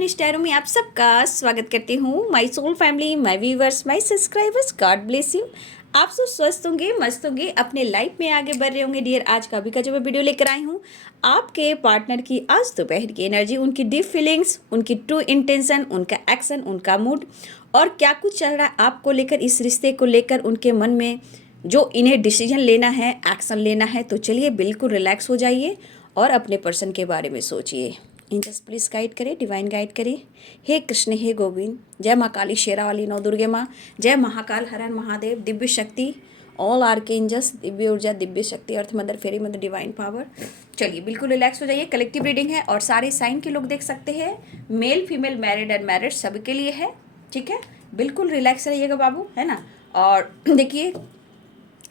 इन tarot में आप सबका स्वागत करती हूँ। My soul family, my viewers, my subscribers, God bless you. आप सब स्वस्थ होंगे, मस्त होंगे, अपने लाइफ में आगे बढ़ रहे होंगे। डियर, आज का अभी का जो मैं वीडियो लेकर आई हूँ, आपके पार्टनर की आज दोपहर की एनर्जी, उनकी डीप फीलिंग्स, उनकी ट्रू इंटेंशन, उनका एक्शन, उनका मूड और क्या कुछ चल रहा है आपको लेकर, इस रिश्ते को लेकर उनके मन में जो इन्हें डिसीजन लेना है, एक्शन लेना है। तो चलिए बिल्कुल रिलैक्स हो जाइए और अपने पर्सन के बारे में सोचिए। इंजस प्लीज गाइड करे, डिवाइन गाइड करे। हे कृष्ण, हे गोविंद, जय माँ काली शेरा वाली नौ दुर्गे माँ, जय महाकाल हरण महादेव, दिव्य शक्ति, ऑल आर्केंजल्स, दिव्य ऊर्जा, दिव्य शक्ति, अर्थ मदर, फेरी मदर, डिवाइन पावर। चलिए बिल्कुल रिलैक्स हो जाइए। कलेक्टिव रीडिंग है और सारे साइन के लोग देख सकते हैं, मेल फीमेल, मैरिड अनमैरिड सबके लिए है। ठीक है, बिल्कुल रिलैक्स रहिएगा बाबू, है ना। और देखिए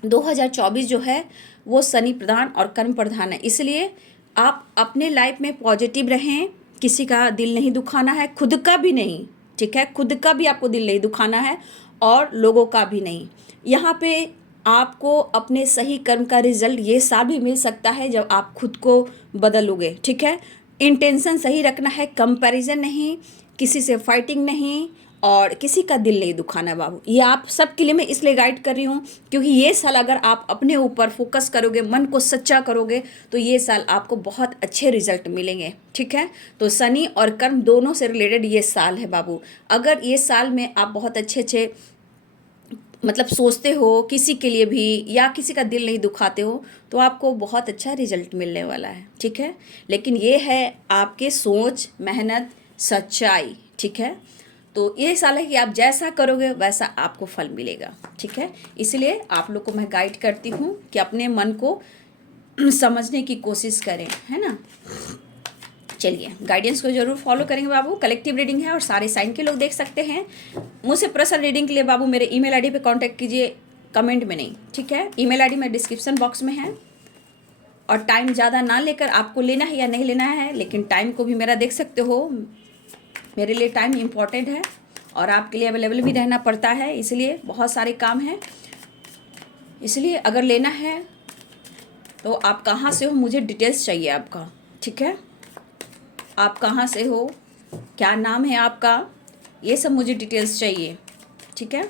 2024 जो है वो शनि प्रधान और कर्म प्रधान है, इसलिए आप अपने लाइफ में पॉजिटिव रहें। किसी का दिल नहीं दुखाना है, खुद का भी नहीं। ठीक है, खुद का भी आपको दिल नहीं दुखाना है और लोगों का भी नहीं। यहाँ पे आपको अपने सही कर्म का रिजल्ट ये साल भी मिल सकता है जब आप खुद को बदलोगे। ठीक है, इंटेंशन सही रखना है, कंपैरिजन नहीं, किसी से फाइटिंग नहीं और किसी का दिल नहीं दुखाना बाबू। ये आप सबके लिए मैं इसलिए गाइड कर रही हूँ क्योंकि ये साल अगर आप अपने ऊपर फोकस करोगे, मन को सच्चा करोगे, तो ये साल आपको बहुत अच्छे रिजल्ट मिलेंगे। ठीक है, तो शनि और कर्म दोनों से रिलेटेड ये साल है बाबू। अगर ये साल में आप बहुत अच्छे मतलब सोचते हो किसी के लिए भी या किसी का दिल नहीं दुखाते हो, तो आपको बहुत अच्छा रिजल्ट मिलने वाला है। ठीक है, लेकिन ये है आपके सोच, मेहनत, सच्चाई। ठीक है, तो ये साल है कि आप जैसा करोगे वैसा आपको फल मिलेगा। ठीक है, इसलिए आप लोग को मैं गाइड करती हूँ कि अपने मन को समझने की कोशिश करें, है ना। चलिए गाइडेंस को जरूर फॉलो करेंगे बाबू। कलेक्टिव रीडिंग है और सारे साइन के लोग देख सकते हैं। मुझसे पर्सनल रीडिंग के लिए बाबू मेरे ईमेल आईडी पे कांटेक्ट कीजिए, कमेंट में नहीं। ठीक है, ईमेल आईडी में डिस्क्रिप्शन बॉक्स में है। और टाइम ज़्यादा ना लेकर आपको लेना है या नहीं लेना है, लेकिन टाइम को भी मेरा देख सकते हो। मेरे लिए टाइम इम्पॉर्टेंट है और आपके लिए अवेलेबल भी रहना पड़ता है, इसलिए बहुत सारे काम हैं। इसलिए अगर लेना है तो आप कहाँ से हो, मुझे डिटेल्स चाहिए आपका। ठीक है, आप कहाँ से हो, क्या नाम है आपका, ये सब मुझे डिटेल्स चाहिए। ठीक है,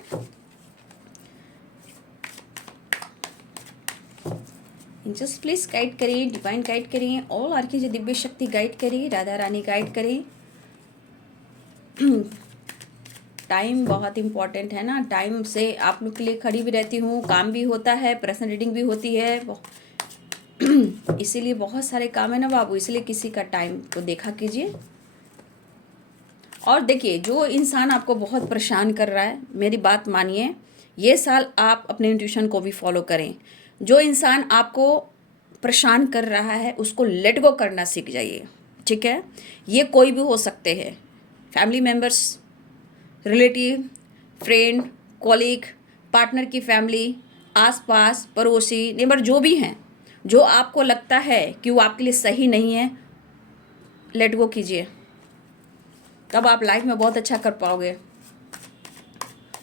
जस्ट प्लीज गाइड करिए, डिवाइन गाइड करिए, ऑल आर्किटेक्ट दिव्य शक्ति गाइड करिए, राधा रानी गाइड करिए। टाइम बहुत इम्पॉर्टेंट है ना, टाइम से आप लोग के लिए खड़ी भी रहती हूँ, काम भी होता है, पर्सनल रीडिंग भी होती है। इसीलिए बहुत सारे काम है ना बाबू, इसलिए किसी का टाइम को देखा कीजिए। और देखिए, जो इंसान आपको बहुत परेशान कर रहा है, मेरी बात मानिए, ये साल आप अपने इंट्यूशन को भी फॉलो करें। जो इंसान आपको परेशान कर रहा है उसको लेट गो करना सीख जाइए। ठीक है, ये कोई भी हो सकते हैं, family members, relative, friend, colleague, partner की फैमिली, आसपास, पड़ोसी, नेबर, जो भी हैं, जो आपको लगता है कि वो आपके लिए सही नहीं है, लेट गो कीजिए। तब आप लाइफ में बहुत अच्छा कर पाओगे।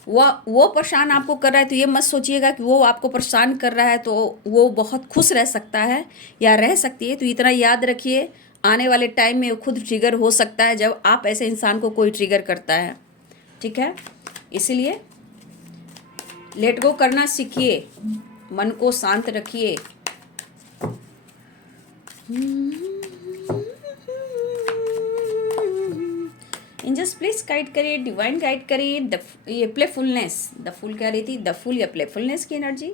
वो परेशान आपको कर रहा है तो ये मत सोचिएगा कि वो आपको परेशान कर रहा है तो वो बहुत खुश रह सकता है या रह सकती है। तो इतना याद रखिए, आने वाले टाइम में खुद ट्रिगर हो सकता है जब आप ऐसे इंसान को कोई ट्रिगर करता है। ठीक है, इसलिए लेट गो करना सीखिए, मन को शांत रखिए। एंजल्स प्लीज गाइड करिए, डिवाइन गाइड करिए। ये प्लेफुलनेस, द फुल क्या रहती, द फुल या प्लेफुलनेस की एनर्जी।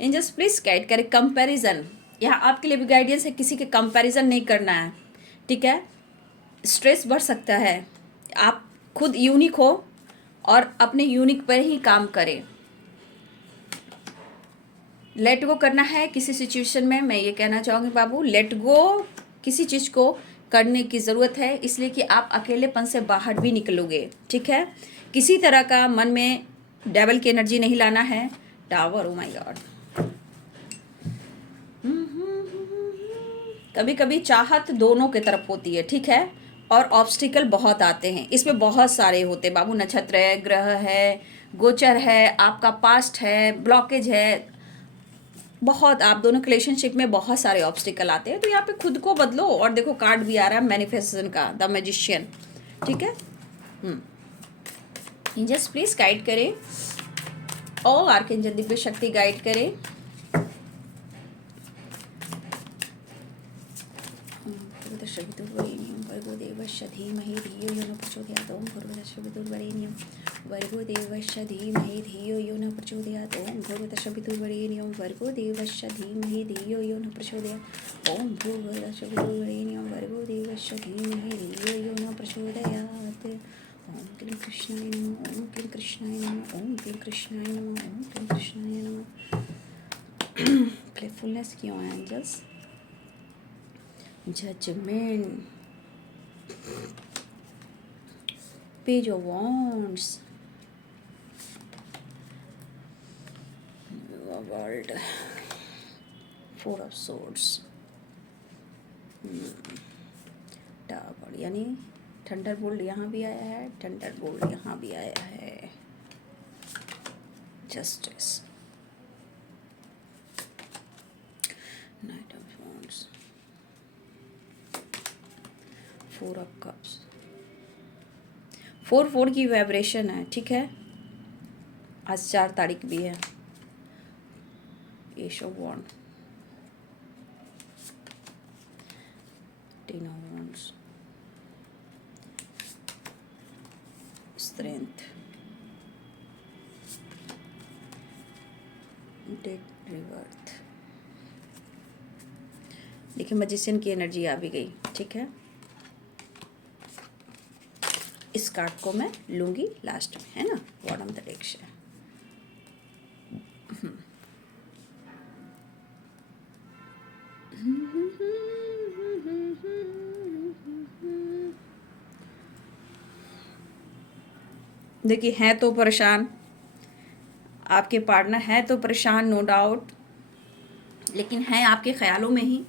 एंजल्स प्लीज गाइड करें। कंपैरिजन, यहाँ आपके लिए भी गाइडेंस है, किसी के कंपैरिजन नहीं करना है। ठीक है, स्ट्रेस बढ़ सकता है। आप खुद यूनिक हो और अपने यूनिक पर ही काम करें। लेट गो करना है किसी सिचुएशन में, मैं ये कहना चाहूँगी बाबू, लेट गो किसी चीज़ को करने की ज़रूरत है, इसलिए कि आप अकेलेपन से बाहर भी निकलोगे। ठीक है, किसी तरह का मन में डेवल की एनर्जी नहीं लाना है। टावर, ओ माय गॉड, कभी कभी चाहत दोनों की तरफ होती है। ठीक है, और ऑब्स्टिकल बहुत आते हैं, इसमें बहुत सारे होते हैं बाबू, नक्षत्र है, ग्रह है, गोचर है, आपका पास्ट है, ब्लॉकेज है, बहुत आप दोनों रिलेशनशिप में बहुत सारे ऑब्स्टिकल आते हैं। तो यहाँ पे खुद को बदलो। और देखो कार्ड भी आ रहा है मैनिफेस्टेशन का, द मैजिशियन। ठीक है। एंजल्स प्लीज गाइड करें, ऑल आर्कएंजल दिव्य शक्ति गाइड करें। भर्गो देवस्य धीमहि धियो यो न प्रचोदयात्। ओम भूर्भुवस्सुः वितुर्वरेण्यं भर्गो देवस्य धीमहि धियो यो न प्रचोदयात्। ओम भूर्भुवस्सुः वितुर्वरेण्यं भर्गो देवस्य धीमहि धियो यो न प्रचोदयात्। ओम भूर्भुवस्सुः वितुर्वरेण्यं भर्गो देवस्य धीमहि धियो यो न प्रचोदयात्। ओम क्लीं कृष्णाय नमः, ओम क्लीं कृष्णाय नमः, ओम क्लीं कृष्णाय नमः, ओम क्लीं कृष्णाय नमः। प्लेफुलनेस की angels, judgement, page of wands, world, four of swords, tower, यानी थंडरबोल्ट यहाँ भी आया है, थंडरबोल्ट यहाँ भी आया है, justice, knight of wands, four of cups, 4 की वाइब्रेशन है, ठीक है। आज 4 तारीख भी है। Ace of wand, 10 of wands, strength, death rebirth. देखिए मैजिशियन की एनर्जी आ भी गई, ठीक है। इस कार्ड को मैं लूंगी लास्ट में, है ना, बॉटम द डेक से। देखिए हैं तो परेशान, आपके पार्टनर हैं तो परेशान, नो डाउट, लेकिन हैं आपके ख्यालों में ही,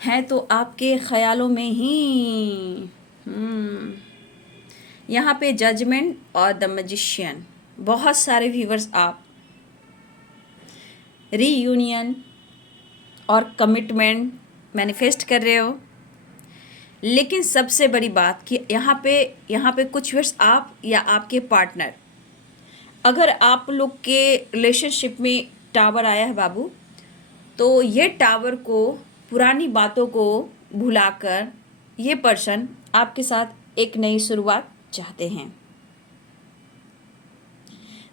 हैं तो आपके ख्यालों में ही। यहाँ पे जजमेंट और द मैजिशियन, बहुत सारे व्यूवर्स आप रीयूनियन और कमिटमेंट मैनिफेस्ट कर रहे हो, लेकिन सबसे बड़ी बात कि यहाँ पे कुछ व्यूवर्स आप या आपके पार्टनर, अगर आप लोग के रिलेशनशिप में टावर आया है बाबू, तो ये टावर को, पुरानी बातों को भुलाकर ये पर्सन आपके साथ एक नई शुरुआत चाहते हैं।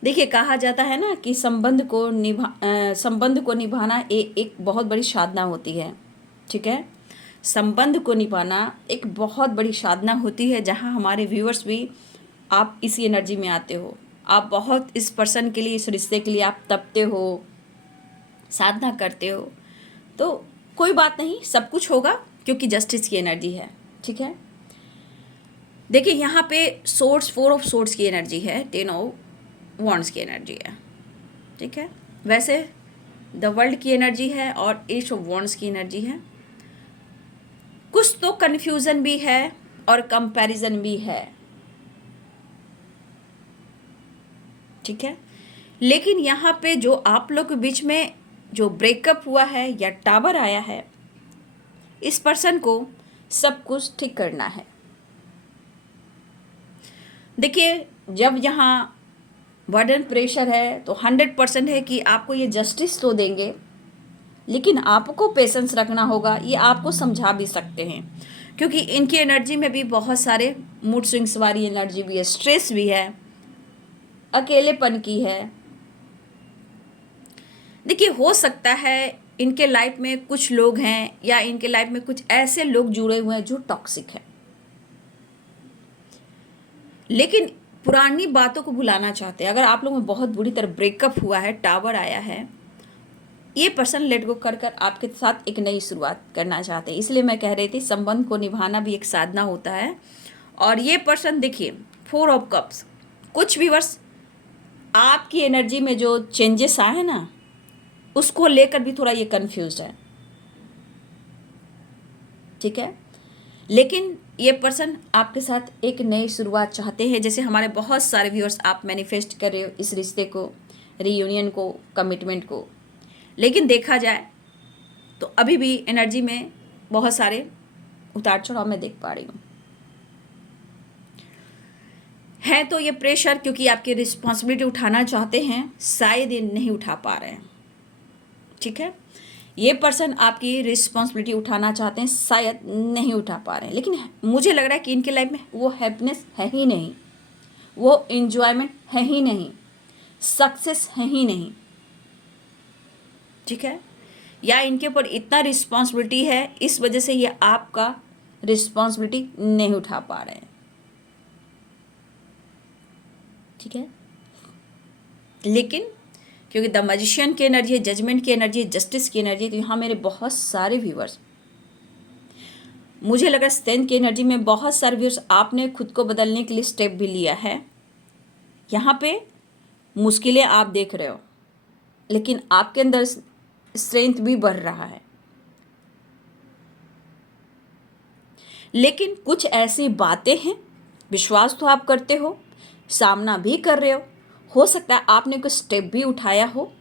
देखिए कहा जाता है ना कि संबंध को निभाना एक बहुत बड़ी साधना होती है, ठीक है। संबंध को निभाना एक बहुत बड़ी साधना होती है, जहाँ हमारे व्यूअर्स भी आप इसी एनर्जी में आते हो। आप बहुत इस पर्सन के लिए, इस रिश्ते के लिए आप तपते हो, साधना करते हो, तो कोई बात नहीं, सब कुछ होगा, क्योंकि जस्टिस की एनर्जी है, ठीक है। देखिए यहाँ पे सोर्स, 4 ऑफ सोर्ड्स की एनर्जी है, 10 ऑफ वॉन्ड्स की एनर्जी है, ठीक है। वैसे द वर्ल्ड की एनर्जी है और एज ऑफ वॉन्ड्स की एनर्जी है। कुछ तो कन्फ्यूज़न भी है और कंपैरिजन भी है, ठीक है। लेकिन यहाँ पे जो आप लोग के बीच में जो ब्रेकअप हुआ है या टावर आया है, इस पर्सन को सब कुछ ठीक करना है। देखिए जब यहाँ बर्डन प्रेशर है तो 100% है कि आपको ये जस्टिस तो देंगे, लेकिन आपको पेशेंस रखना होगा। ये आपको समझा भी सकते हैं, क्योंकि इनकी एनर्जी में भी बहुत सारे मूड स्विंग्स वाली एनर्जी भी है, स्ट्रेस भी है, अकेलेपन की है। देखिए हो सकता है इनके लाइफ में कुछ लोग हैं या इनके लाइफ में कुछ ऐसे लोग जुड़े हुए हैं जो टॉक्सिक है, लेकिन पुरानी बातों को भुलाना चाहते हैं। अगर आप लोगों में बहुत बुरी तरह ब्रेकअप हुआ है, टावर आया है, ये पर्सन लेट गो कर आपके साथ एक नई शुरुआत करना चाहते हैं। इसलिए मैं कह रही थी संबंध को निभाना भी एक साधना होता है। और ये पर्सन देखिए 4 ऑफ कप्स, कुछ व्यूअर्स आपकी एनर्जी में जो चेंजेस आए हैं ना, उसको लेकर भी थोड़ा ये कंफ्यूज है, ठीक है। लेकिन ये पर्सन आपके साथ एक नई शुरुआत चाहते हैं। जैसे हमारे बहुत सारे व्यूअर्स आप मैनिफेस्ट कर रहे हो इस रिश्ते को, रीयूनियन को, कमिटमेंट को, लेकिन देखा जाए तो अभी भी एनर्जी में बहुत सारे उतार चढ़ाव मैं देख पा रही हूँ। है तो ये प्रेशर क्योंकि आपकी रिस्पॉन्सिबिलिटी उठाना चाहते हैं, शायद ये नहीं उठा पा रहे हैं। ठीक है, ये पर्सन आपकी रिस्पॉन्सिबिलिटी उठाना चाहते हैं, शायद नहीं उठा पा रहे हैं। लेकिन मुझे लग रहा है कि इनके लाइफ में वो हैप्पीनेस है ही नहीं, वो इंजॉयमेंट है ही नहीं, सक्सेस है ही नहीं। ठीक है, या इनके ऊपर इतना रिस्पॉन्सिबिलिटी है, इस वजह से ये आपका रिस्पॉन्सिबिलिटी नहीं उठा पा रहे हैं। ठीक है, लेकिन क्योंकि द मैजिशियन की एनर्जी है, जजमेंट की एनर्जी है, जस्टिस की एनर्जी है, तो यहाँ मेरे बहुत सारे व्यूअर्स, मुझे लगा स्ट्रेंथ की एनर्जी में बहुत सारे व्यूअर्स आपने खुद को बदलने के लिए स्टेप भी लिया है। यहाँ पे मुश्किलें आप देख रहे हो, लेकिन आपके अंदर स्ट्रेंथ भी बढ़ रहा है। लेकिन कुछ ऐसी बातें हैं, विश्वास तो आप करते हो, सामना भी कर रहे हो सकता है आपने कुछ स्टेप भी उठाया हो,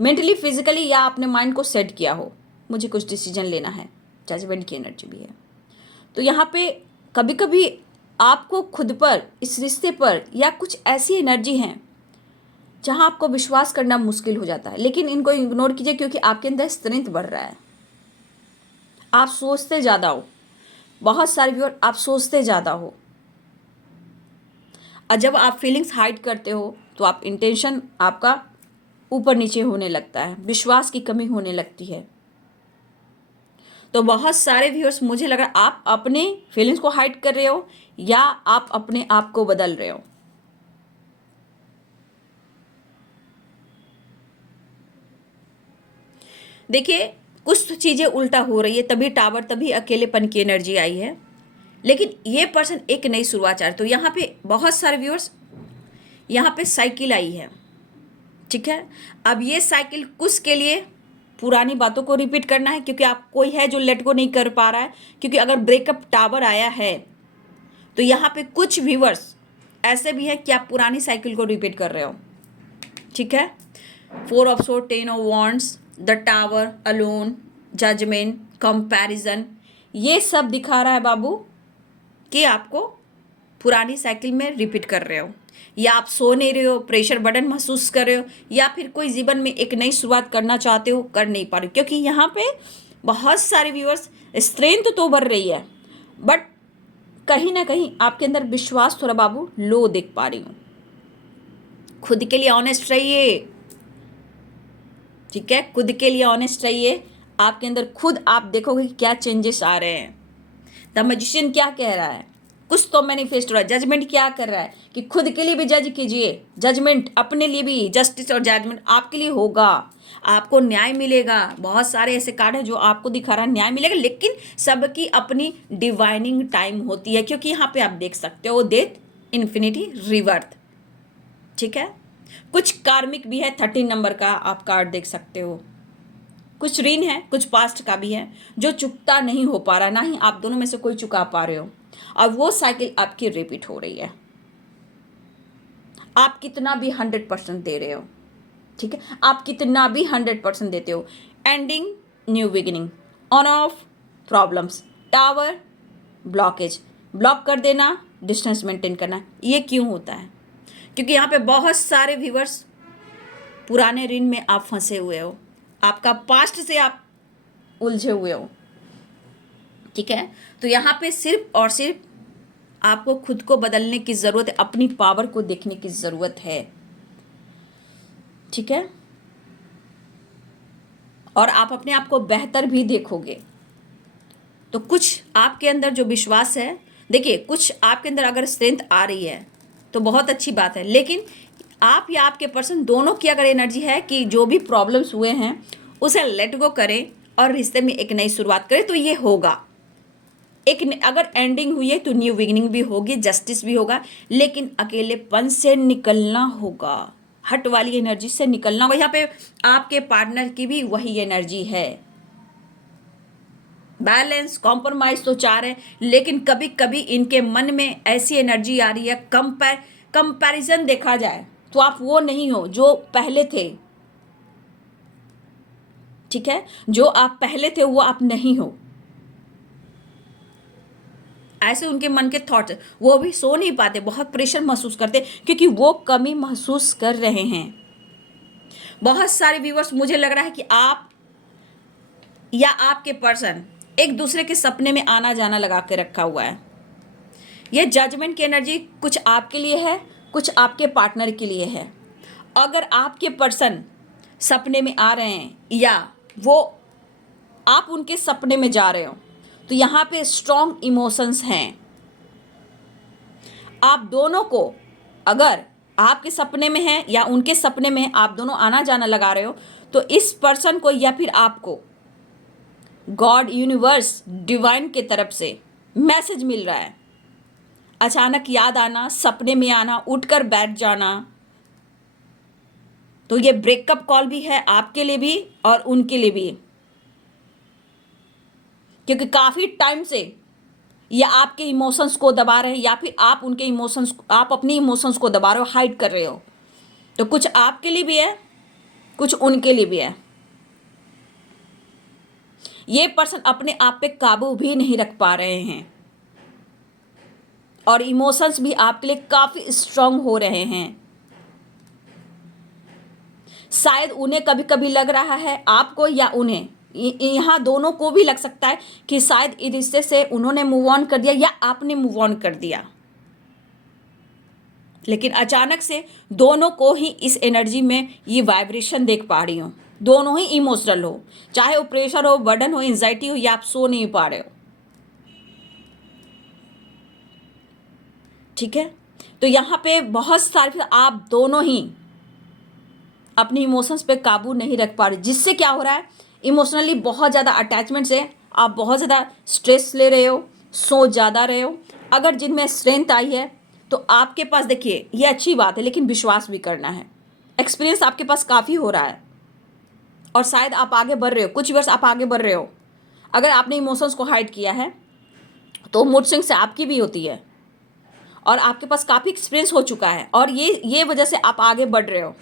मेंटली, फिजिकली, या आपने माइंड को सेट किया हो, मुझे कुछ डिसीजन लेना है, जजमेंट की एनर्जी भी है। तो यहाँ पे कभी कभी आपको खुद पर, इस रिश्ते पर, या कुछ ऐसी एनर्जी हैं जहाँ आपको विश्वास करना मुश्किल हो जाता है, लेकिन इनको इग्नोर कीजिए क्योंकि आपके अंदर स्ट्रेंथ बढ़ रहा है। आप सोचते ज़्यादा हो, बहुत सारे व्यूअर आप सोचते ज़्यादा हो, और जब आप फीलिंग्स हाइड करते हो तो आप इंटेंशन आपका ऊपर नीचे होने लगता है, विश्वास की कमी होने लगती है। तो बहुत सारे व्यूअर्स, मुझे लग रहा है आप अपने फीलिंग्स को हाइड कर रहे हो या आप अपने आप को बदल रहे हो। देखिए, कुछ चीज़ें उल्टा हो रही है, तभी टावर, तभी अकेलेपन की एनर्जी आई है। लेकिन ये पर्सन एक नई शुरुआत चाह रहे, तो यहाँ पे बहुत सारे व्यूअर्स, यहाँ पे साइकिल आई है। ठीक है, अब ये साइकिल कुछ के लिए पुरानी बातों को रिपीट करना है, क्योंकि आप कोई है जो लेट गो नहीं कर पा रहा है, क्योंकि अगर ब्रेकअप टावर आया है तो यहाँ पे कुछ व्यूअर्स ऐसे भी है कि आप पुरानी साइकिल को रिपीट कर रहे हो। ठीक है, 4 of sword, 10 of wands, the tower, alone, judgement, comparison, ये सब दिखा रहा है बाबू कि आपको पुरानी साइकिल में रिपीट कर रहे हो, या आप सो नहीं रहे हो, प्रेशर बर्डन महसूस कर रहे हो, या फिर कोई जीवन में एक नई शुरुआत करना चाहते हो, कर नहीं पा रहे हो। क्योंकि यहाँ पे बहुत सारे व्यूअर्स, स्ट्रेंथ तो बढ़ रही है, बट कहीं ना कहीं आपके अंदर विश्वास थोड़ा बाबू लो देख पा रही हूँ। खुद के लिए ऑनेस्ट रहिए। ठीक है, खुद के लिए ऑनेस्ट रहिए। आपके अंदर खुद आप देखोगे कि क्या चेंजेस आ रहे हैं। द मैजिशियन क्या कह रहा है, कुछ तो मैनिफेस्ट हो रहा है। जजमेंट क्या कर रहा है कि खुद के लिए भी जज कीजिए, जजमेंट अपने लिए भी, जस्टिस और जजमेंट आपके लिए होगा, आपको न्याय मिलेगा। बहुत सारे ऐसे कार्ड हैं जो आपको दिखा रहा है न्याय मिलेगा, लेकिन सबकी अपनी डिवाइनिंग टाइम होती है। क्योंकि यहाँ पे आप देख सकते हो डेथ, इन्फिनिटी, रिवर्थ। ठीक है, कुछ कार्मिक भी है, 13 नंबर का आप कार्ड देख सकते हो। कुछ ऋण है, कुछ पास्ट का भी है जो चुकता नहीं हो पा रहा, ना ही आप दोनों में से कोई चुका पा रहे हो, और वो साइकिल आपकी रिपीट हो रही है। आप कितना भी 100% दे रहे हो, ठीक है, आप कितना भी 100% देते हो। Ending, new beginning, on off, problems, tower, blockage, block कर देना, डिस्टेंस मेंटेन करना। ये क्यों होता है? क्योंकि यहाँ पे बहुत सारे व्यूअर्स पुराने ऋण में आप फंसे हुए हो, आपका पास्ट से आप उलझे हुए हो। ठीक है, तो यहाँ पे सिर्फ और सिर्फ आपको खुद को बदलने की ज़रूरत है, अपनी पावर को देखने की ज़रूरत है। ठीक है, और आप अपने आप को बेहतर भी देखोगे। तो कुछ आपके अंदर जो विश्वास है, देखिए, कुछ आपके अंदर अगर स्ट्रेंथ आ रही है तो बहुत अच्छी बात है, लेकिन आप या आपके पर्सन दोनों की अगर एनर्जी है कि जो भी प्रॉब्लम्स हुए हैं उसे लेट गो करें और रिश्ते में एक नई शुरुआत करें, तो ये होगा। अगर एंडिंग हुई है तो न्यू बिगिनिंग भी होगी, जस्टिस भी होगा, लेकिन अकेलेपन से निकलना होगा, हट वाली एनर्जी से निकलना होगा। यहाँ पे आपके पार्टनर की भी वही एनर्जी है। बैलेंस, कॉम्प्रोमाइज तो चाह रहे हैं, लेकिन कभी कभी इनके मन में ऐसी एनर्जी आ रही है, कंपैरिजन देखा जाए तो आप वो नहीं हो जो पहले थे। ठीक है, जो आप पहले थे वो आप नहीं हो। ऐसे उनके मन के थॉट्स, वो भी सो नहीं पाते, बहुत प्रेशर महसूस करते, क्योंकि वो कमी महसूस कर रहे हैं। बहुत सारे व्यूअर्स, मुझे लग रहा है कि आप या आपके पर्सन एक दूसरे के सपने में आना जाना लगा के रखा हुआ है। ये जजमेंट की एनर्जी कुछ आपके लिए है, कुछ आपके पार्टनर के लिए है। अगर आपके पर्सन सपने में आ रहे हैं या वो आप उनके सपने में जा रहे हो, तो यहाँ पे स्ट्रॉन्ग इमोशंस हैं। आप दोनों को, अगर आपके सपने में है या उनके सपने में आप दोनों आना जाना लगा रहे हो, तो इस पर्सन को या फिर आपको गॉड, यूनिवर्स, डिवाइन के तरफ से मैसेज मिल रहा है। अचानक याद आना, सपने में आना, उठकर बैठ जाना, तो ये ब्रेकअप कॉल भी है आपके लिए भी और उनके लिए भी, क्योंकि काफ़ी टाइम से या आपके इमोशंस को दबा रहे हैं या फिर आप उनके इमोशंस, आप अपने इमोशंस को दबा रहे हो, हाइड कर रहे हो। तो कुछ आपके लिए भी है, कुछ उनके लिए भी है। ये पर्सन अपने आप पे काबू भी नहीं रख पा रहे हैं और इमोशंस भी आपके लिए काफ़ी स्ट्रांग हो रहे हैं। शायद उन्हें कभी कभी लग रहा है, आपको या उन्हें, यहाँ दोनों को भी लग सकता है कि शायद इस रिश्ते से उन्होंने मूव ऑन कर दिया या आपने मूव ऑन कर दिया। लेकिन अचानक से दोनों को ही इस एनर्जी में ये वाइब्रेशन देख पा रही हूँ। दोनों ही इमोशनल हो, चाहे वो प्रेशर हो, बर्डन हो, एंजाइटी हो, या आप सो नहीं पा रहे हो। ठीक है, तो यहाँ पे बहुत सारे आप दोनों ही अपनी इमोशंस पे काबू नहीं रख पा रहे, जिससे क्या हो रहा है, इमोशनली बहुत ज़्यादा अटैचमेंट से आप बहुत ज़्यादा स्ट्रेस ले रहे हो, सोच ज़्यादा रहे हो। अगर जिनमें स्ट्रेंथ आई है तो आपके पास, देखिए ये अच्छी बात है, लेकिन विश्वास भी करना है। एक्सपीरियंस आपके पास काफ़ी हो रहा है और शायद आप आगे बढ़ रहे हो, कुछ वर्ष आप आगे बढ़ रहे हो। अगर आपने इमोशंस को हाइड किया है तो मूड स्विंग से आपकी भी होती है और आपके पास काफ़ी एक्सपीरियंस हो चुका है और ये वजह से आप आगे बढ़ रहे हो।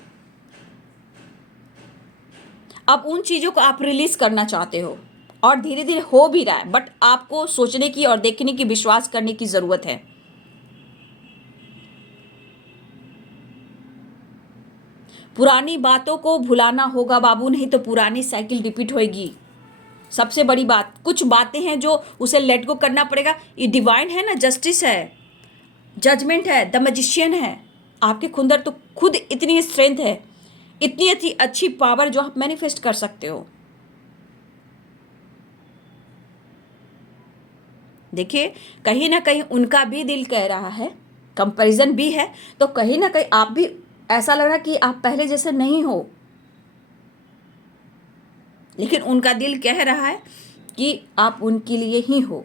अब उन चीज़ों को आप रिलीज़ करना चाहते हो और धीरे धीरे हो भी रहा है, बट आपको सोचने की और देखने की, विश्वास करने की ज़रूरत है। पुरानी बातों को भुलाना होगा बाबू, नहीं तो पुरानी साइकिल रिपीट होएगी। सबसे बड़ी बात, कुछ बातें हैं जो उसे लेट गो करना पड़ेगा। ये डिवाइन है ना, जस्टिस है, जजमेंट है, द मैजिशियन है। आपके अंदर तो खुद इतनी स्ट्रेंथ है, इतनी अच्छी पावर जो आप मैनिफेस्ट कर सकते हो। देखिए, कहीं ना कहीं उनका भी दिल कह रहा है, कंपैरिजन भी है, तो कहीं ना कहीं आप भी, ऐसा लग रहा है कि आप पहले जैसे नहीं हो, लेकिन उनका दिल कह रहा है कि आप उनके लिए ही हो।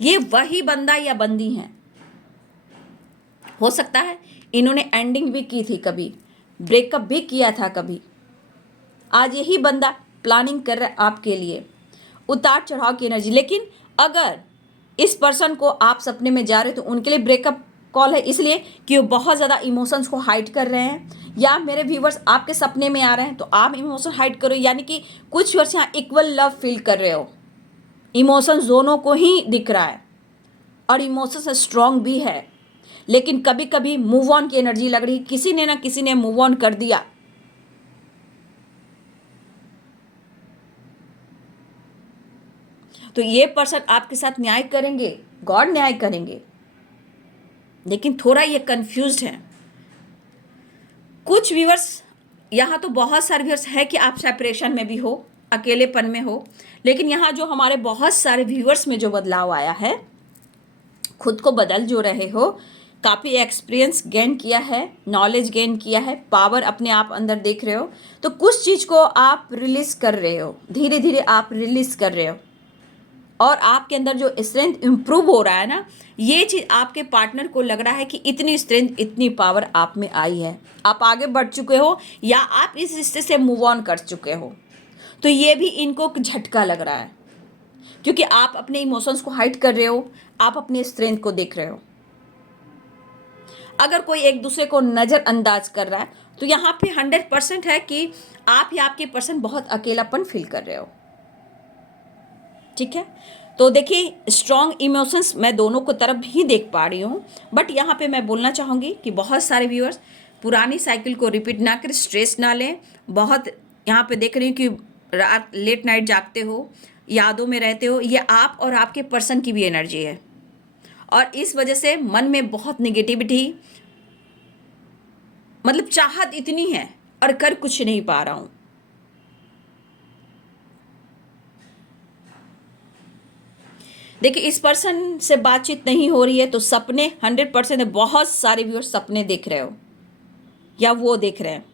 ये वही बंदा या बंदी हैं। हो सकता है इन्होंने एंडिंग भी की थी, कभी ब्रेकअप भी किया था कभी। आज यही बंदा प्लानिंग कर रहा है आपके लिए, उतार चढ़ाव की एनर्जी। लेकिन अगर इस पर्सन को आप सपने में जा रहे हो तो उनके लिए ब्रेकअप कॉल है, इसलिए कि वो बहुत ज़्यादा इमोशंस को हाइड कर रहे हैं। या मेरे व्यूवर्स आपके सपने में आ रहे हैं तो आप इमोशन हाइड करो, यानी कि कुछ वर्ष यहाँ इक्वल लव फील कर रहे हो। इमोशंस दोनों को ही दिख रहा है और इमोशंस स्ट्रॉन्ग भी है, लेकिन कभी कभी मूव ऑन की एनर्जी लग रही, किसी ने ना किसी ने मूव ऑन कर दिया। तो ये पर्सन आपके साथ न्याय करेंगे, गॉड न्याय करेंगे, लेकिन थोड़ा ये कंफ्यूज्ड है। कुछ व्यूअर्स, यहाँ तो बहुत सारे व्यूअर्स है कि आप सेपरेशन में भी हो, अकेलेपन में हो, लेकिन यहाँ जो हमारे बहुत सारे व्यूअर्स में जो बदलाव आया है, खुद को बदल जो रहे हो, काफ़ी एक्सपीरियंस गेन किया है, नॉलेज गेन किया है, पावर अपने आप अंदर देख रहे हो, तो कुछ चीज़ को आप रिलीज़ कर रहे हो, धीरे धीरे आप रिलीज़ कर रहे हो और आपके अंदर जो स्ट्रेंथ इम्प्रूव हो रहा है ना, ये चीज़ आपके पार्टनर को लग रहा है कि इतनी स्ट्रेंथ, इतनी पावर आप में आई है, आप आगे बढ़ चुके हो या आप इस रिश्ते से मूव ऑन कर चुके हो। तो ये भी इनको झटका लग रहा है, क्योंकि आप अपने इमोशंस को हाइड कर रहे हो, आप अपने स्ट्रेंथ को देख रहे हो। अगर कोई एक दूसरे को नज़रअंदाज कर रहा है तो यहाँ पे 100% है कि आप या आपके पर्सन बहुत अकेलापन फील कर रहे हो। ठीक है। तो देखिए स्ट्रॉन्ग इमोशंस मैं दोनों को तरफ ही देख पा रही हूँ, बट यहाँ पे मैं बोलना चाहूँगी कि बहुत सारे व्यूअर्स पुरानी साइकिल को रिपीट ना करें, स्ट्रेस ना लें। बहुत यहाँ पे देख रही हूँ कि रात लेट नाइट जागते हो, यादों में रहते हो, ये आप और आपके पर्सन की भी एनर्जी है, और इस वजह से मन में बहुत निगेटिविटी, मतलब चाहत इतनी है और कर कुछ नहीं पा रहा हूँ। देखिए इस पर्सन से बातचीत नहीं हो रही है तो सपने 100% है, बहुत सारे व्यूअर्स सपने देख रहे हो या वो देख रहे हैं,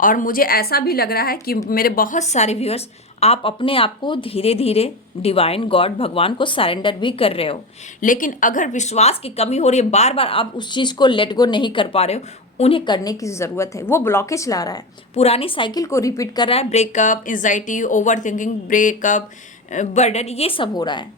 और मुझे ऐसा भी लग रहा है कि मेरे बहुत सारे व्यूअर्स आप अपने आप को धीरे धीरे डिवाइन गॉड भगवान को सरेंडर भी कर रहे हो, लेकिन अगर विश्वास की कमी हो रही है, बार बार आप उस चीज़ को लेट गो नहीं कर पा रहे हो, उन्हें करने की ज़रूरत है। वो ब्लॉकेज ला रहा है, पुरानी साइकिल को रिपीट कर रहा है, breakup, anxiety, over thinking, breakup, burden, ये सब हो रहा है।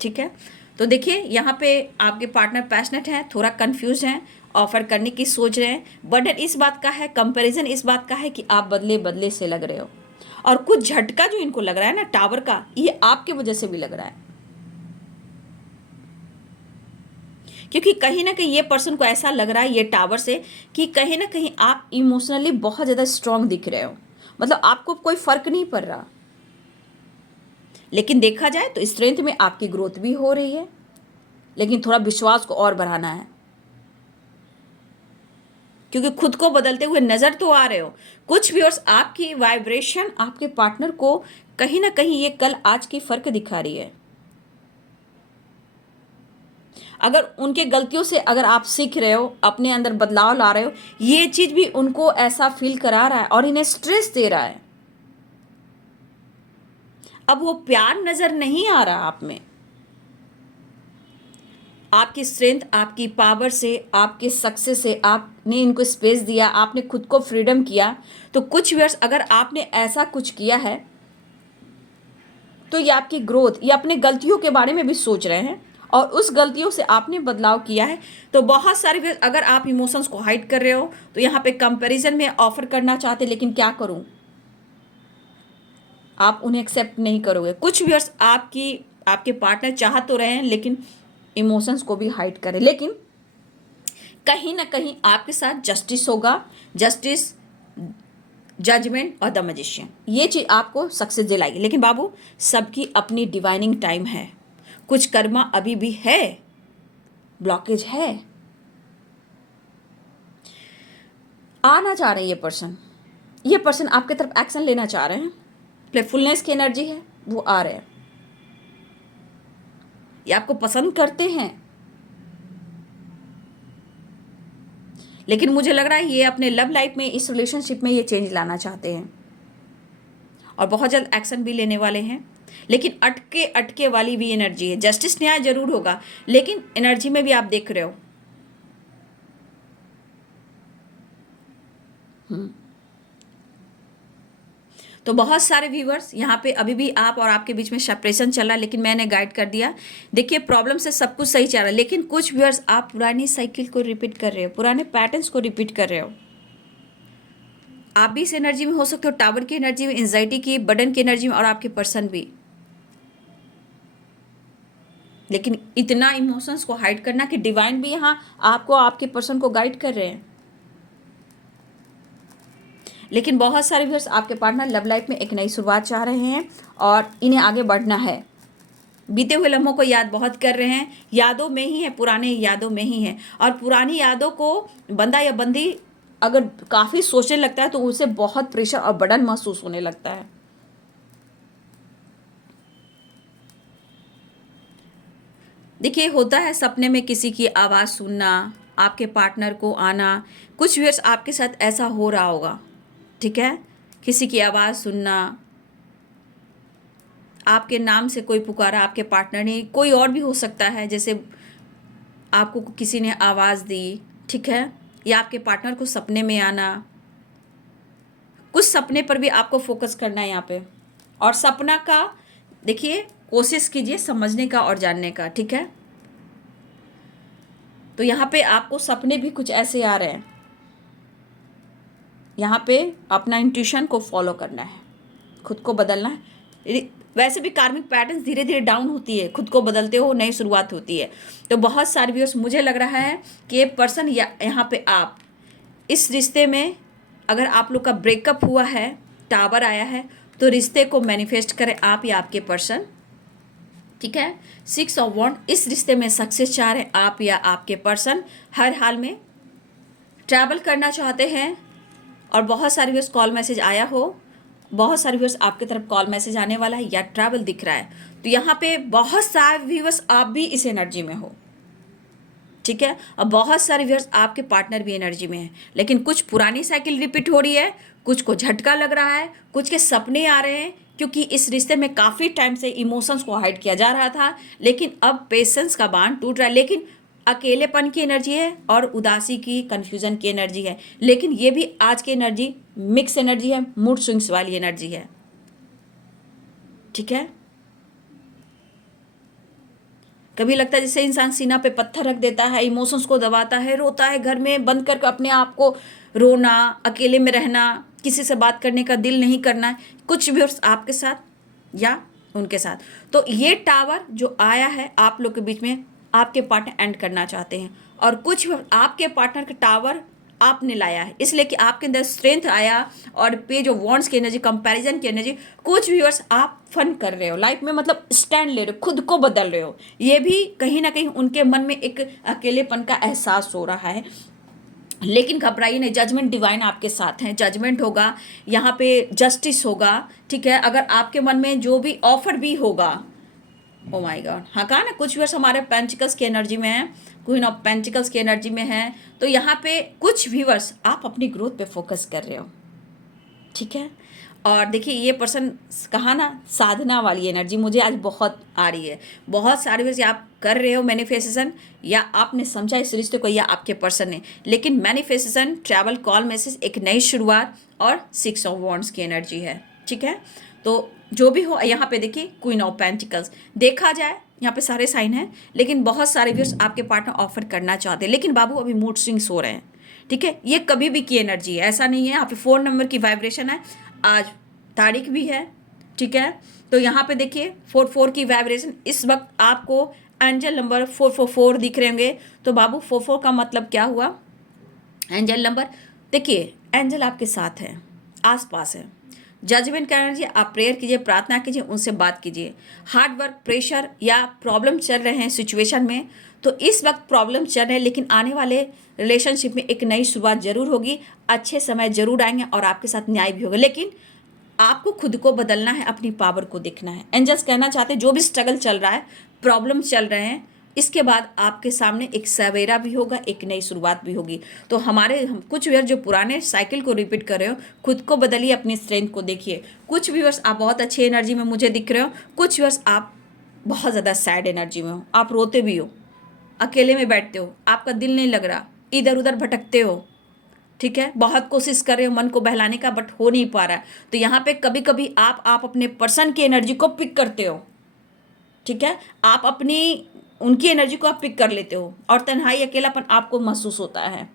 ठीक है। तो देखिए यहाँ पे आपके पार्टनर पैशनेट हैं, थोड़ा कंफ्यूज हैं, ऑफर करने की सोच रहे हैं, बर्डन इस बात का है, कंपैरिजन इस बात का है कि आप बदले बदले से लग रहे हो, और कुछ झटका जो इनको लग रहा है ना टावर का, ये आपकी वजह से भी लग रहा है, क्योंकि कहीं ना कहीं ये पर्सन को ऐसा लग रहा है ये टावर से कि कहीं ना कहीं आप इमोशनली बहुत ज़्यादा स्ट्रांग दिख रहे हो, मतलब आपको कोई फर्क नहीं पड़ रहा, लेकिन देखा जाए तो स्ट्रेंथ में आपकी ग्रोथ भी हो रही है, लेकिन थोड़ा विश्वास को और बढ़ाना है, क्योंकि खुद को बदलते हुए नजर तो आ रहे हो। कुछ व्यूअर्स आपकी वाइब्रेशन आपके पार्टनर को कहीं ना कहीं ये कल आज की फर्क दिखा रही है। अगर उनके गलतियों से अगर आप सीख रहे हो, अपने अंदर बदलाव ला रहे हो, ये चीज भी उनको ऐसा फील करा रहा है और इन्हें स्ट्रेस दे रहा है। अब वो प्यार नजर नहीं आ रहा आप में, आपकी स्ट्रेंथ, आपकी पावर से, आपके सक्सेस से आपने इनको स्पेस दिया, आपने खुद को फ्रीडम किया। तो कुछ व्यूअर्स अगर आपने ऐसा कुछ किया है तो ये आपकी ग्रोथ, ये अपने गलतियों के बारे में भी सोच रहे हैं, और उस गलतियों से आपने बदलाव किया है। तो बहुत सारे व्यूअर्स अगर आप इमोशंस को हाइड कर रहे हो तो यहाँ पे कंपैरिजन में ऑफर करना चाहते, लेकिन क्या करूँ, आप उन्हें एक्सेप्ट नहीं करोगे। कुछ व्यूअर्स आपके पार्टनर चाह तो रहे हैं लेकिन इमोशंस को भी हाइड करें, लेकिन कहीं ना कहीं आपके साथ जस्टिस होगा, जस्टिस, जजमेंट और द मैजिशियन, ये चीज़ आपको सक्सेस दिलाएगी। लेकिन बाबू सबकी अपनी डिवाइनिंग टाइम है, कुछ कर्मा अभी भी है, ब्लॉकेज है, आना चाह रहे हैं ये पर्सन आपके तरफ एक्शन लेना चाह रहे हैं, प्लेफुलनेस की एनर्जी है, वो आ रहे हैं, ये आपको पसंद करते हैं, लेकिन मुझे लग रहा है ये अपने लव लाइफ में, इस रिलेशनशिप में ये चेंज लाना चाहते हैं और बहुत जल्द एक्शन भी लेने वाले हैं। लेकिन अटके अटके वाली भी एनर्जी है, जस्टिस न्याय जरूर होगा, लेकिन एनर्जी में भी आप देख रहे हो। तो बहुत सारे व्यूवर्स यहाँ पे अभी भी आप और आपके बीच में सेपरेशन चल रहा है, लेकिन मैंने गाइड कर दिया। देखिए प्रॉब्लम से सब कुछ सही चल रहा है, लेकिन कुछ व्यूवर्स आप पुरानी साइकिल को रिपीट कर रहे हो, पुराने पैटर्न्स को रिपीट कर रहे हो। आप भी इस एनर्जी में हो सकते हो, टावर की एनर्जी में, एंजाइटी की, बर्डन की एनर्जी में, और आपके पर्सन भी। लेकिन इतना इमोशंस को हाइड करना कि डिवाइन भी यहाँ आपको, आपके पर्सन को गाइड कर रहे हैं। लेकिन बहुत सारे व्यूअर्स आपके पार्टनर लव लाइफ में एक नई शुरुआत चाह रहे हैं और इन्हें आगे बढ़ना है। बीते हुए लम्हों को याद बहुत कर रहे हैं, यादों में ही है, पुराने यादों में ही है, और पुरानी यादों को बंदा या बंदी अगर काफ़ी सोचने लगता है तो उसे बहुत प्रेशर और बर्डन महसूस होने लगता है। देखिए होता है सपने में किसी की आवाज़ सुनना, आपके पार्टनर को आना, कुछ व्यूअर्स आपके साथ ऐसा हो रहा होगा। ठीक है, किसी की आवाज़ सुनना, आपके नाम से कोई पुकारा, आपके पार्टनर ने, कोई और भी हो सकता है, जैसे आपको किसी ने आवाज़ दी, ठीक है, या आपके पार्टनर को सपने में आना। कुछ सपने पर भी आपको फोकस करना है यहाँ पे, और सपना का देखिए कोशिश कीजिए समझने का और जानने का। ठीक है, तो यहाँ पे आपको सपने भी कुछ ऐसे आ रहे हैं, यहाँ पे अपना इंट्यूशन को फॉलो करना है, खुद को बदलना है। वैसे भी कार्मिक पैटर्न्स धीरे धीरे डाउन होती है, खुद को बदलते हो नई शुरुआत होती है। तो बहुत सारे व्यूअर्स, मुझे लग रहा है कि ये पर्सन या यहाँ पे आप इस रिश्ते में, अगर आप लोग का ब्रेकअप हुआ है, टावर आया है, तो रिश्ते को मैनिफेस्ट करें आप या आपके पर्सन। ठीक है, 6 ऑफ वॉन्ड, इस रिश्ते में सक्सेस चाह रहे हैं आप या आपके पर्सन। हर हाल में ट्रैवल करना चाहते हैं और बहुत सारे व्यूअर्स कॉल मैसेज आया हो, बहुत सारे व्यूअर्स आपकी तरफ कॉल मैसेज आने वाला है या ट्रैवल दिख रहा है। तो यहाँ पे बहुत सारे व्यूअर्स आप भी इस एनर्जी में हो। ठीक है, और बहुत सारे व्यूअर्स आपके पार्टनर भी एनर्जी में है, लेकिन कुछ पुरानी साइकिल रिपीट हो रही है, कुछ को झटका लग रहा है, कुछ के सपने आ रहे हैं, क्योंकि इस रिश्ते में काफ़ी टाइम से इमोशंस को हाइड किया जा रहा था, लेकिन अब पेशेंस का बांध टूट रहा है। लेकिन अकेलेपन की एनर्जी है और उदासी की, कन्फ्यूजन की एनर्जी है, लेकिन ये भी आज की एनर्जी मिक्स एनर्जी है, मूड स्विंग्स वाली एनर्जी है। ठीक है, कभी लगता है जैसे इंसान सीना पे पत्थर रख देता है, इमोशंस को दबाता है, रोता है, घर में बंद करके अपने आप को रोना, अकेले में रहना, किसी से बात करने का दिल नहीं करना, कुछ भी आपके साथ या उनके साथ। तो ये टावर जो आया है आप लोग के बीच में, आपके पार्टनर एंड करना चाहते हैं, और कुछ आपके पार्टनर का टावर आपने लाया है, इसलिए कि आपके अंदर स्ट्रेंथ आया। और पेज ऑफ वॉन्ड्स की एनर्जी, कंपैरिजन की एनर्जी, कुछ व्यूअर्स आप फन कर रहे हो लाइफ में, मतलब स्टैंड ले रहे हो, खुद को बदल रहे हो। ये भी कहीं ना कहीं उनके मन में एक अकेलेपन का एहसास हो रहा है, लेकिन घबराइए नहीं, जजमेंट डिवाइन आपके साथ हैं, जजमेंट होगा यहाँ पे, जस्टिस होगा। ठीक है, अगर आपके मन में जो भी ऑफर भी होगा, ओ माय गॉड, हाँ कहा ना, कुछ व्यूअर्स हमारे पेंटिकल्स की एनर्जी में है, क्वीन ऑफ पेंटिकल्स की एनर्जी में है। तो यहाँ पे कुछ व्यूअर्स आप अपनी ग्रोथ पे फोकस कर रहे हो। ठीक है, और देखिए ये पर्सन, कहा ना, साधना वाली एनर्जी मुझे आज बहुत आ रही है। बहुत सारे व्यूअर्स आप कर रहे हो मैनिफेस्टेशन, या आपने समझा इस रिश्ते को, या आपके पर्सन ने, लेकिन मैनिफेस्टेशन, ट्रैवल, कॉल मैसेज, एक नई शुरुआत और 6 ऑफ वॉन्ड्स की एनर्जी है। ठीक है, तो जो भी हो, यहाँ पे देखिए क्वीन ऑफ पेंटिकल्स, देखा जाए यहाँ पे सारे साइन हैं, लेकिन बहुत सारे व्यूअर्स आपके पार्टनर ऑफर करना चाहते हैं, लेकिन बाबू अभी मूड स्विंग्स हो रहे हैं। ठीक है, ये कभी भी की एनर्जी है, ऐसा नहीं है। यहाँ पे 4 नंबर की वाइब्रेशन है, आज तारीख भी है। ठीक है, तो यहाँ पे देखिए 4 की वाइब्रेशन, इस वक्त आपको एंजल नंबर 444 दिख रहे होंगे। तो बाबू 44 का मतलब क्या हुआ? एंजल नंबर, देखिए एंजल आपके साथ है, आसपास है। जजमेंट का एनर्जी, आप प्रेयर कीजिए, प्रार्थना कीजिए, उनसे बात कीजिए। हार्ड वर्क, प्रेशर या प्रॉब्लम चल रहे हैं सिचुएशन में, तो इस वक्त प्रॉब्लम चल रहे हैं, लेकिन आने वाले रिलेशनशिप में एक नई शुरुआत जरूर होगी, अच्छे समय जरूर आएंगे और आपके साथ न्याय भी होगा। लेकिन आपको खुद को बदलना है, अपनी पावर को देखना है। एंजल्स कहना चाहते हैं जो भी स्ट्रगल चल रहा है, प्रॉब्लम चल रहे हैं, इसके बाद आपके सामने एक सवेरा भी होगा, एक नई शुरुआत भी होगी। तो हम कुछ व्यूअर्स जो पुराने साइकिल को रिपीट कर रहे हो, खुद को बदलिए, अपनी स्ट्रेंथ को देखिए। कुछ व्यूअर्स आप बहुत अच्छी एनर्जी में मुझे दिख रहे हो, कुछ व्यूअर्स आप बहुत ज़्यादा सैड एनर्जी में हो, आप रोते भी हो, अकेले में बैठते हो, आपका दिल नहीं लग रहा, इधर उधर भटकते हो। ठीक है, बहुत कोशिश कर रहे हो मन को बहलाने का, बट हो नहीं पा रहा है। तो यहाँ पे कभी कभी आप अपने पर्सन की एनर्जी को पिक करते हो। ठीक है, आप अपनी उनकी एनर्जी को आप पिक कर लेते हो, और तन्हाई, अकेलापन आपको महसूस होता है।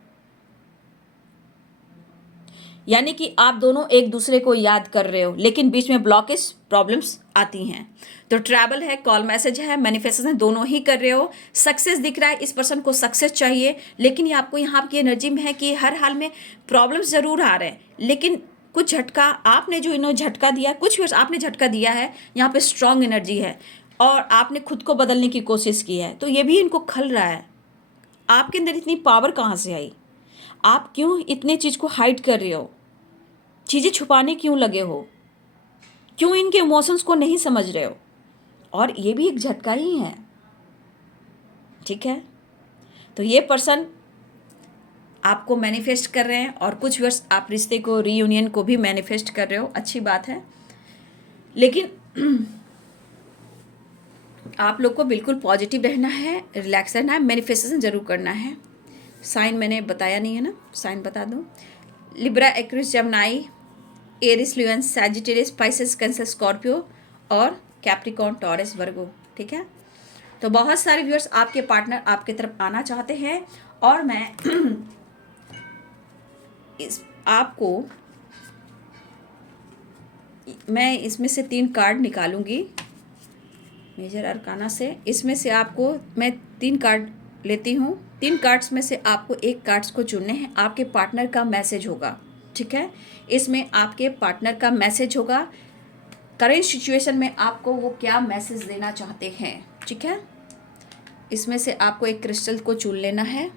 यानी कि आप दोनों एक दूसरे को याद कर रहे हो, लेकिन बीच में ब्लॉकेज, प्रॉब्लम्स आती हैं। तो ट्रैवल है, कॉल मैसेज है, मैनिफेस्टेशन, दोनों ही कर रहे हो। सक्सेस दिख रहा है, इस पर्सन को सक्सेस चाहिए, लेकिन ये आपको यहाँ की एनर्जी में है कि हर हाल में प्रॉब्लम्स जरूर आ रहे हैं, लेकिन कुछ झटका आपने, जो इन्होंने झटका दिया, कुछ आपने झटका दिया है, यहाँ पे स्ट्रांग एनर्जी है, और आपने खुद को बदलने की कोशिश की है। तो ये भी इनको खल रहा है, आपके अंदर इतनी पावर कहाँ से आई? आप क्यों इतने चीज़ को हाइड कर रहे हो? चीज़ें छुपाने क्यों लगे हो? क्यों इनके इमोशंस को नहीं समझ रहे हो? और ये भी एक झटका ही है। ठीक है, तो ये पर्सन आपको मैनिफेस्ट कर रहे हैं, और कुछ वर्ष आप रिश्ते को, रीयूनियन को भी मैनिफेस्ट कर रहे हो, अच्छी बात है। लेकिन आप लोग को बिल्कुल पॉजिटिव रहना है, रिलैक्स रहना है, मैनिफेस्टेशन जरूर करना है। साइन मैंने बताया नहीं है ना, साइन बता दूं। लिब्रा, एक्वेरियस, जेमिनी, एरिस, लियो, सैजिटेरियस, स्पाइसेस, कैंसर, स्कॉर्पियो और कैप्रिकॉर्न, टॉरस, वर्गो। ठीक है, तो बहुत सारे व्यूअर्स आपके पार्टनर आपके तरफ आना चाहते हैं, और मैं इस आपको मैं इसमें से 3 कार्ड निकालूंगी मेजर अरकाना से। इसमें से आपको मैं 3 कार्ड लेती हूँ। 3 कार्ड्स में से आपको एक कार्ड्स को चुनने हैं। आपके पार्टनर का मैसेज होगा, ठीक है। इसमें आपके पार्टनर का मैसेज होगा, करेंट सिचुएशन में आपको वो क्या मैसेज देना चाहते हैं, ठीक है। इसमें से आपको एक क्रिस्टल को चुन लेना है।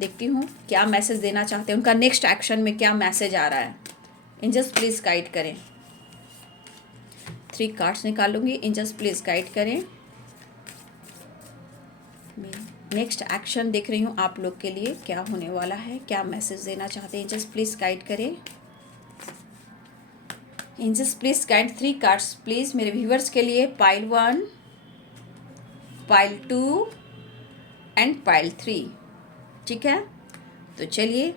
देखती हूँ क्या मैसेज देना चाहते हैं, उनका नेक्स्ट एक्शन में क्या मैसेज आ रहा है। एंजल्स प्लीज़ गाइड करें। 3 कार्ड्स निकालूंगी, एंजल्स प्लीज़ गाइड करें। नेक्स्ट एक्शन देख रही हूँ आप लोग के लिए क्या होने वाला है, क्या मैसेज देना चाहते हैं। एंजल्स प्लीज़ गाइड करें। Angels please guide 3 cards please मेरे व्यूवर्स के लिए, पाइल 1, पाइल 2 एंड पाइल 3, ठीक है। तो चलिए,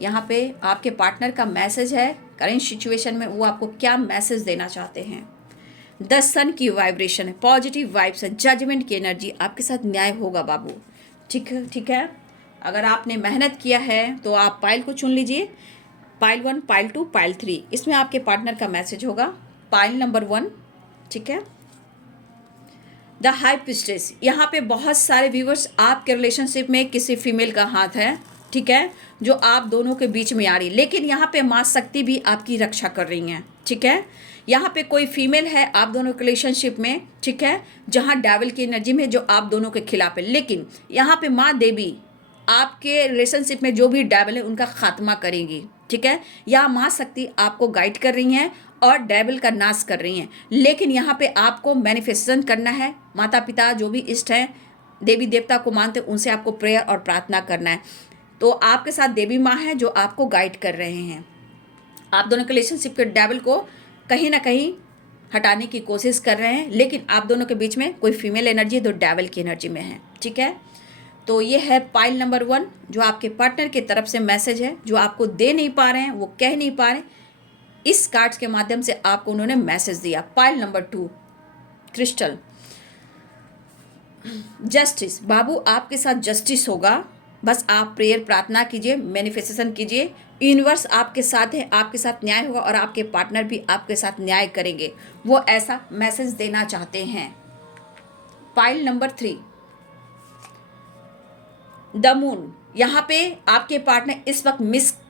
यहाँ पे आपके पार्टनर का मैसेज है करेंट सिचुएशन में, वो आपको क्या मैसेज देना चाहते हैं। 10 सन की वाइब्रेशन है, पॉजिटिव वाइब्स है, जजमेंट की एनर्जी, आपके साथ न्याय होगा बाबू, ठीक है। अगर आपने मेहनत किया है तो आप पाइल को चुन लीजिए, पाइल 1, पाइल 2, पाइल 3। इसमें आपके पार्टनर का मैसेज होगा। पाइल नंबर 1, ठीक है, द हाई प्रीस्टेस। यहाँ पे बहुत सारे व्यूवर्स आपके रिलेशनशिप में किसी फीमेल का हाथ है, ठीक है, जो आप दोनों के बीच में आ रही है, लेकिन यहाँ पे माँ शक्ति भी आपकी रक्षा कर रही हैं, ठीक है। यहाँ पे कोई फीमेल है आप दोनों के रिलेशनशिप में, ठीक है, जहाँ डेविल की एनर्जी में जो आप दोनों के खिलाफ है, लेकिन यहाँ पे माँ देवी आपके रिलेशनशिप में जो भी डेविल है उनका खात्मा करेंगी, ठीक है। यहाँ माँ शक्ति आपको गाइड कर रही हैं और डेविल का नाश कर रही हैं, लेकिन यहाँ पे आपको मैनिफेस्टेशन करना है। माता पिता जो भी इष्ट हैं, देवी देवता को मानते हैं, उनसे आपको प्रेयर और प्रार्थना करना है। तो आपके साथ देवी माँ है जो आपको गाइड कर रहे हैं। आप दोनों के रिलेशनशिप के डेविल को कहीं ना कहीं हटाने की कोशिश कर रहे हैं, लेकिन आप दोनों के बीच में कोई फीमेल एनर्जी है जो डेविल की एनर्जी में है, ठीक है। तो ये है पाइल नंबर 1, जो आपके पार्टनर की तरफ से मैसेज है, जो आपको दे नहीं पा रहे हैं, वो कह नहीं पा रहे, इस कार्ड्स के माध्यम से आपको उन्होंने मैसेज दिया। Pile number 2, crystal, justice. बाबू आपके साथ जस्टिस होगा, बस आप प्रेयर प्रार्थना कीजिए, मैनिफेस्टेशन कीजिए। यूनिवर्स आपके साथ है, आपके साथ न्याय होगा और आपके पार्टनर भी आपके साथ न्याय करेंगे, वो ऐसा मैसेज देना चाहते हैं। Pile number 3, the moon. यहाँ पे आपके पार्टनर इस वक्त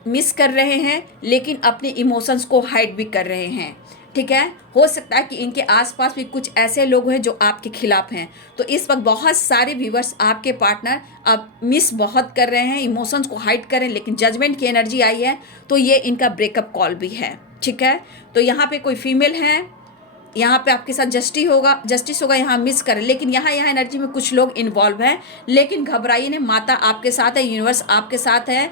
मिस कर रहे हैं, लेकिन अपने इमोशंस को हाइड भी कर रहे हैं, ठीक है। हो सकता है कि इनके आसपास भी कुछ ऐसे लोग हैं जो आपके खिलाफ हैं। तो इस वक्त बहुत सारे व्यूवर्स आपके पार्टनर अब मिस बहुत कर रहे हैं, इमोशंस को हाइड कर रहे हैं, लेकिन जजमेंट की एनर्जी आई है, तो ये इनका ब्रेकअप कॉल भी है, ठीक है। तो यहाँ पे कोई फीमेल है, यहाँ पे आपके साथ जस्टिस होगा, यहाँ मिस करें, लेकिन यहाँ एनर्जी में कुछ लोग इन्वॉल्व हैं, लेकिन घबराइए नहीं, माता आपके साथ है, यूनिवर्स आपके साथ है,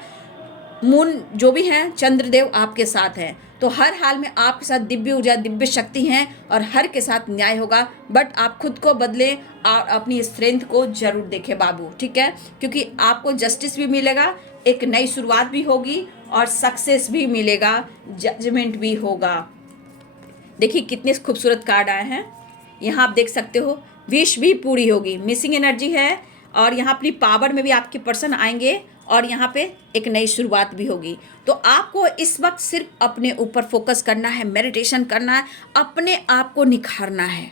मून जो भी हैं, चंद्रदेव आपके साथ हैं। तो हर हाल में आपके साथ दिव्य ऊर्जा, दिव्य शक्ति हैं और हर के साथ न्याय होगा। बट आप खुद को बदलें और अपनी स्ट्रेंथ को जरूर देखें बाबू, ठीक है, क्योंकि आपको जस्टिस भी मिलेगा, एक नई शुरुआत भी होगी और सक्सेस भी मिलेगा, जजमेंट भी होगा। देखिए कितने खूबसूरत कार्ड आए हैं। यहाँ आप देख सकते हो, विश भी पूरी होगी, मिसिंग एनर्जी है, और यहाँ अपनी पावर में भी आपके पर्सन आएंगे और यहाँ पे एक नई शुरुआत भी होगी। तो आपको इस वक्त सिर्फ अपने ऊपर फोकस करना है, मेडिटेशन करना है, अपने आप को निखारना है।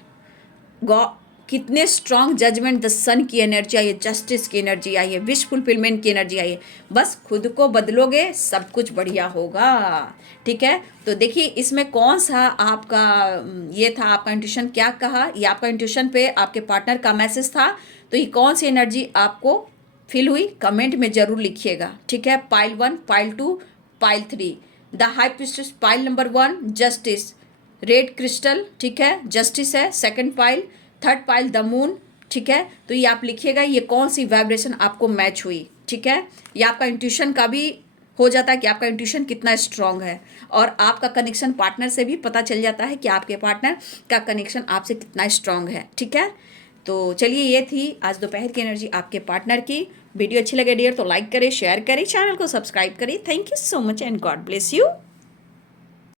कितने स्ट्रॉन्ग जजमेंट, द सन की एनर्जी आई है, जस्टिस की एनर्जी आई है, विश फुलफिलमेंट की एनर्जी आई है। बस खुद को बदलोगे सब कुछ बढ़िया होगा, ठीक है। तो देखिए इसमें कौन सा आपका ये था, आपका इंट्यूशन क्या कहा, ये आपका इंट्यूशन पे आपके पार्टनर का मैसेज था। तो ये कौन सी एनर्जी आपको फील हुई, कमेंट में जरूर लिखिएगा, ठीक है। Pile 1, pile 2, pile 3, the high priestess, pile number 1 justice, red crystal, ठीक है, जस्टिस है। Second pile, third pile the moon, ठीक है। तो ये आप लिखिएगा ये कौन सी वाइब्रेशन आपको मैच हुई, ठीक है। ये आपका इंट्यूशन का भी हो जाता है कि आपका इंट्यूशन कितना स्ट्रांग है, और आपका कनेक्शन पार्टनर से भी पता चल जाता है कि आपके पार्टनर का कनेक्शन आपसे कितना स्ट्रांग है, ठीक है। तो चलिए ये थी आज दोपहर की एनर्जी आपके पार्टनर की। वीडियो अच्छी लगे डियर तो लाइक करें, शेयर करें, चैनल को सब्सक्राइब करें। Thank you so much and God bless you.